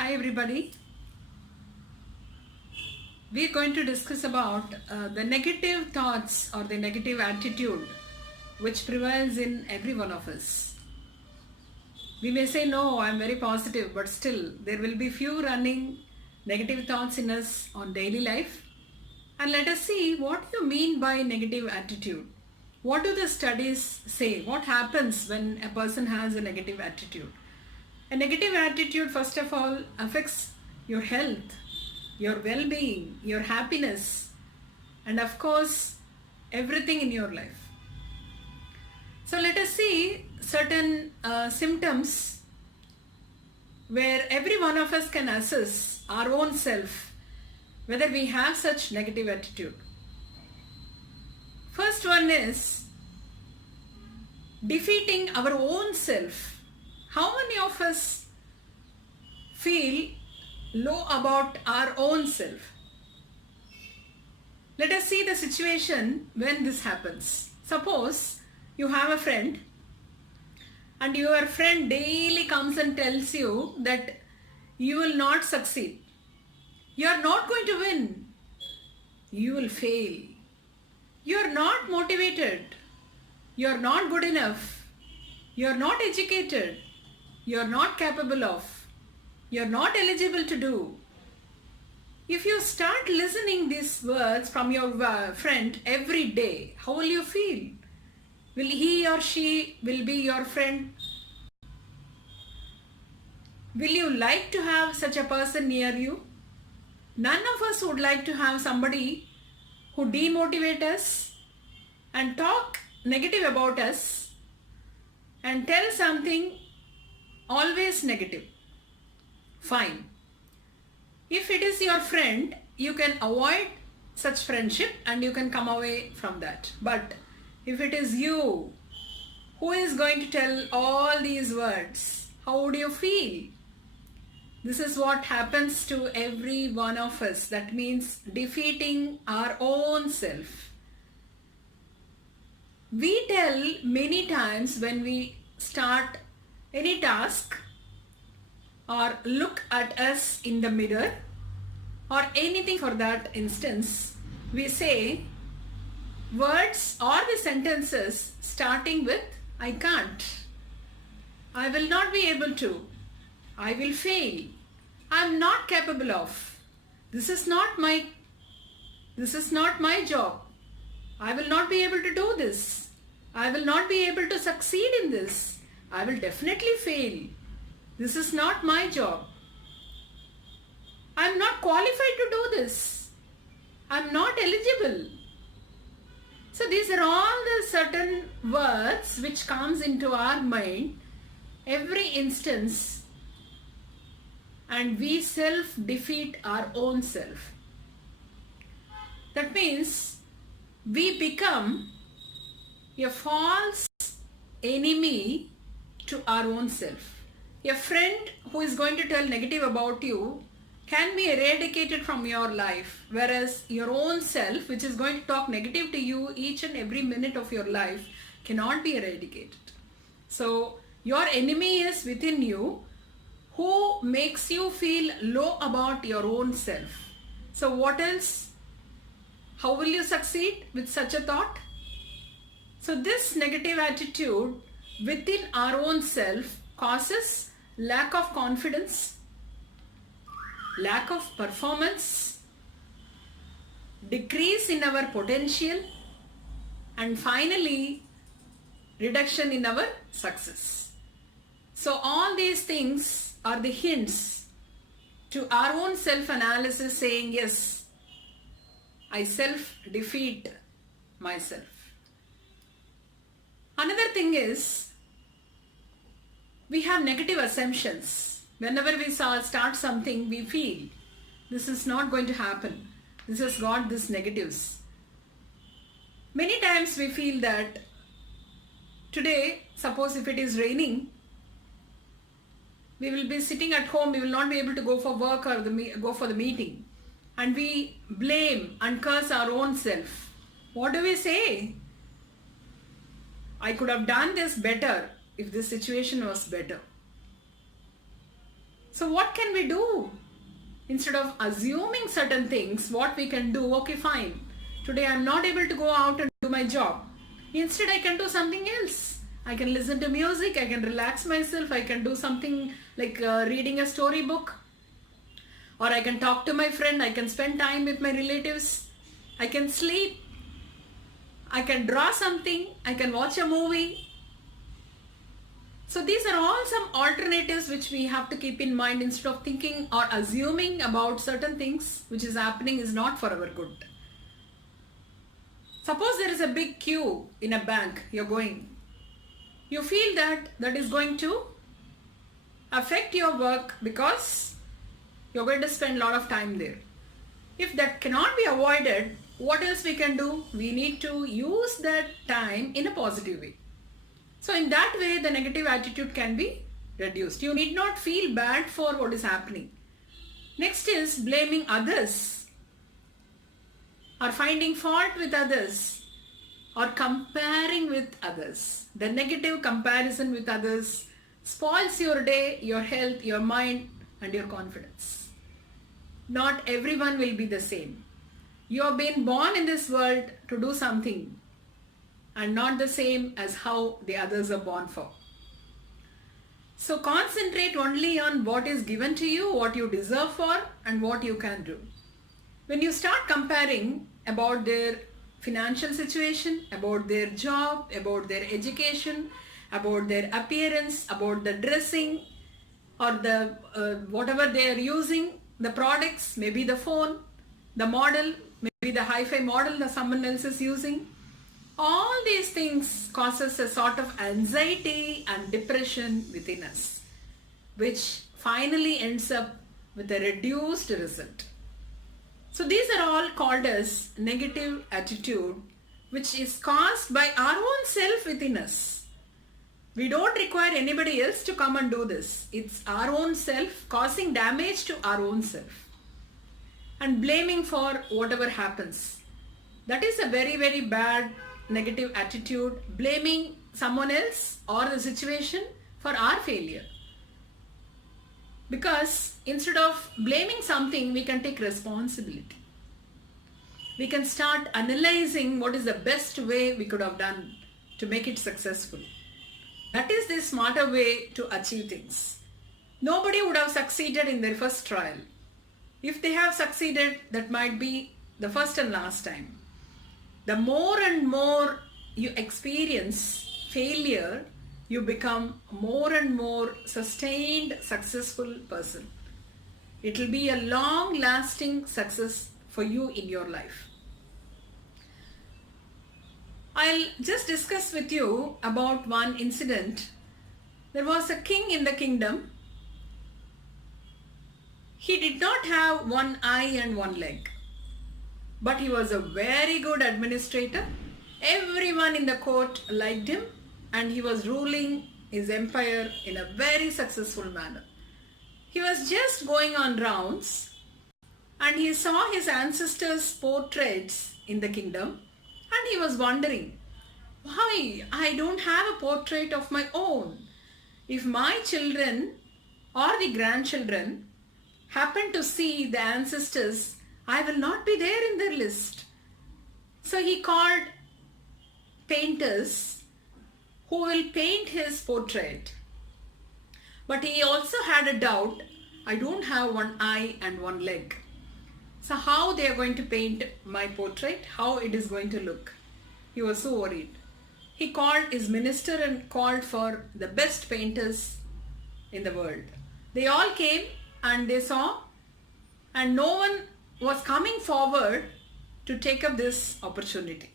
Hi everybody. We're going to discuss about the negative thoughts or the negative attitude which prevails in every one of us. We may say, no, I'm very positive, but still there will be few running negative thoughts in us on daily life. And let us see what you mean by negative attitude. What do the studies say? What happens when a person has a negative attitude? A negative attitude, first of all, affects your health, your well-being, your happiness, and of course, everything in your life. So let us see certain symptoms where every one of us can assess our own self, whether we have such negative attitude. First one is defeating our own self. How many of us feel low about our own self? Let us see the situation when this happens. Suppose you have a friend and your friend daily comes and tells you that you will not succeed. You are not going to win. You will fail. You are not motivated. You are not good enough. You are not educated. You are not capable of. You are not eligible to do. If you start listening these words from your friend every day, how will you feel? Will he or she will be your friend? Will you like to have such a person near you? None of us would like to have somebody who demotivate us and talk negative about us and tell something always negative. Fine. If it is your friend, you can avoid such friendship and you can come away from that. But if it is you who is going to tell all these words, how would you feel? This is what happens to every one of us. That means defeating our own self. We tell many times when we start any task or look at us in the mirror or anything for that instance, we say words or the sentences starting with I can't, I will not be able to, I will fail, I am not capable of, this is not my job, I will not be able to do this, I will not be able to succeed in this, I will definitely fail, this is not my job, I am not qualified to do this, I am not eligible. So these are all the certain words which comes into our mind every instance, and we self-defeat our own self. That means we become a false enemy to our own self. A friend who is going to tell negative about you can be eradicated from your life, whereas your own self, which is going to talk negative to you each and every minute of your life, cannot be eradicated. So your enemy is within you, who makes you feel low about your own self. So what else? How will you succeed with such a thought? So this negative attitude within our own self causes lack of confidence, lack of performance, decrease in our potential, and finally reduction in our success. So all these things are the hints to our own self-analysis saying, yes, I self-defeat myself. Another thing is, we have negative assumptions. Whenever we start something, we feel this is not going to happen. This has got these negatives. Many times we feel that today, suppose if it is raining, we will be sitting at home, we will not be able to go for work or go for the meeting. And we blame and curse our own self. What do we say? I could have done this better if this situation was better. So what can we do? Instead of assuming certain things, what we can do, okay, fine. Today I'm not able to go out and do my job. Instead, I can do something else. I can listen to music, I can relax myself, I can do something like reading a storybook, or I can talk to my friend, I can spend time with my relatives, I can sleep, I can draw something, I can watch a movie. So these are all some alternatives which we have to keep in mind instead of thinking or assuming about certain things which is happening is not for our good. Suppose there is a big queue in a bank, you're going. You feel that is going to affect your work because you're going to spend a lot of time there. If that cannot be avoided, what else we can do? We need to use that time in a positive way. So in that way, the negative attitude can be reduced. You need not feel bad for what is happening. Next is blaming others, or finding fault with others, or comparing with others. The negative comparison with others spoils your day, your health, your mind, and your confidence. Not everyone will be the same. You have been born in this world to do something, and not the same as how the others are born for. So concentrate only on what is given to you, what you deserve for, and what you can do. When you start comparing about their financial situation, about their job, about their education, about their appearance, about the dressing, or the whatever they are using, the products, maybe the phone, the model, maybe the hi-fi model that someone else is using, all these things causes a sort of anxiety and depression within us, which finally ends up with a reduced result. So these are all called as negative attitude, which is caused by our own self within us. We don't require anybody else to come and do this. It's our own self causing damage to our own self and blaming for whatever happens. That is a very, very bad negative attitude, blaming someone else or the situation for our failure. Because instead of blaming something, we can take responsibility. We can start analyzing what is the best way we could have done to make it successful. That is the smarter way to achieve things. Nobody would have succeeded in their first trial. If they have succeeded, that might be the first and last time. The more and more you experience failure, you become more and more sustained, successful person. It will be a long-lasting success for you in your life. I'll just discuss with you about one incident. There was a king in the kingdom. He did not have one eye and one leg, but he was a very good administrator. Everyone in the court liked him, and he was ruling his empire in a very successful manner. He was just going on rounds, and he saw his ancestors' portraits in the kingdom, and he was wondering, why I don't have a portrait of my own? If my children or the grandchildren happen to see the ancestors, I will not be there in their list. So he called painters who will paint his portrait. But he also had a doubt, I don't have one eye and one leg. So how they are going to paint my portrait, how it is going to look. He was so worried. He called his minister and called for the best painters in the world. They all came and they saw, and no one was coming forward to take up this opportunity.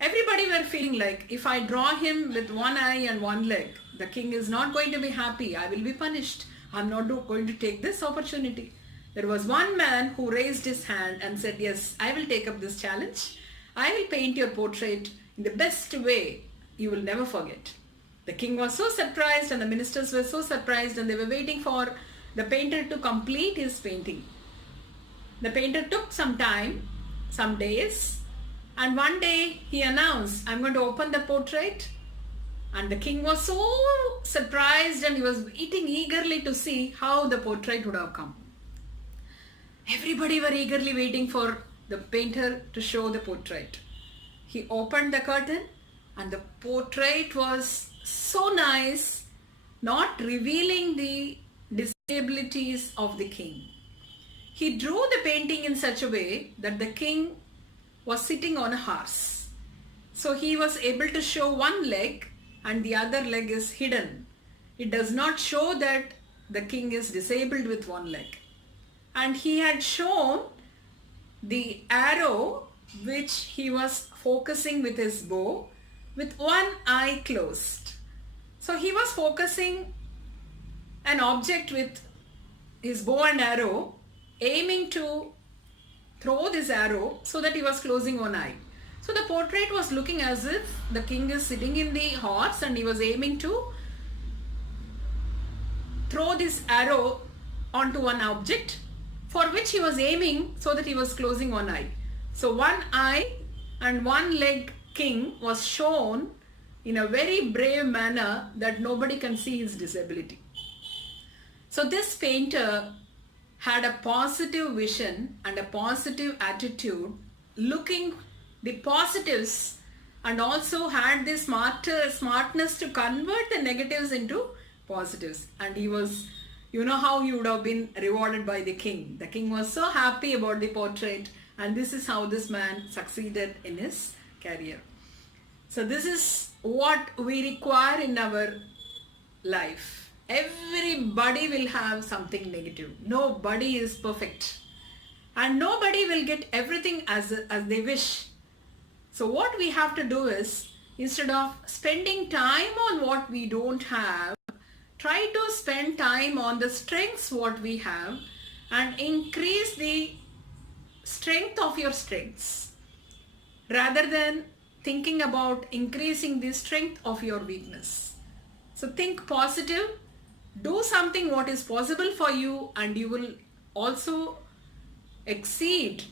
Everybody were feeling like, if I draw him with one eye and one leg, the king is not going to be happy. I will be punished. I'm not going to take this opportunity. There was one man who raised his hand and said, yes, I will take up this challenge. I will paint your portrait in the best way you will never forget. The king was so surprised, and the ministers were so surprised, and they were waiting for the painter to complete his painting. The painter took some time, some days, and one day he announced, I'm going to open the portrait And the king was so surprised and he was waiting eagerly to see how the portrait would have come. Everybody were eagerly waiting for the painter to show the portrait. He opened the curtain and the portrait was so nice, not revealing the disabilities of the king. He drew the painting in such a way that the king was sitting on a horse. So he was able to show one leg and the other leg is hidden. It does not show that the king is disabled with one leg. And he had shown the arrow which he was focusing with his bow with one eye closed. So he was focusing an object with his bow and arrow, aiming to throw this arrow so that he was closing one eye. So the portrait was looking as if the king is sitting in the horse and he was aiming to throw this arrow onto one object for which he was aiming so that he was closing one eye. So one eye and one leg king was shown in a very brave manner that nobody can see his disability. So this painter had a positive vision and a positive attitude, looking the positives, and also had this smartness to convert the negatives into positives. And he was, you know how he would have been rewarded by the king. The king was so happy about the portrait, and this is how this man succeeded in his career. So this is what we require in our life. Everybody will have something negative. Nobody is perfect. And nobody will get everything as they wish. So what we have to do is, instead of spending time on what we don't have, try to spend time on the strengths what we have and increase the strength of your strengths rather than thinking about increasing the strength of your weakness. So think positive, do something what is possible for you, and you will also exceed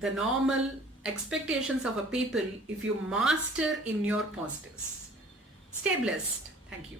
the normal expectations of a people if you master in your positives. Stay blessed. Thank you.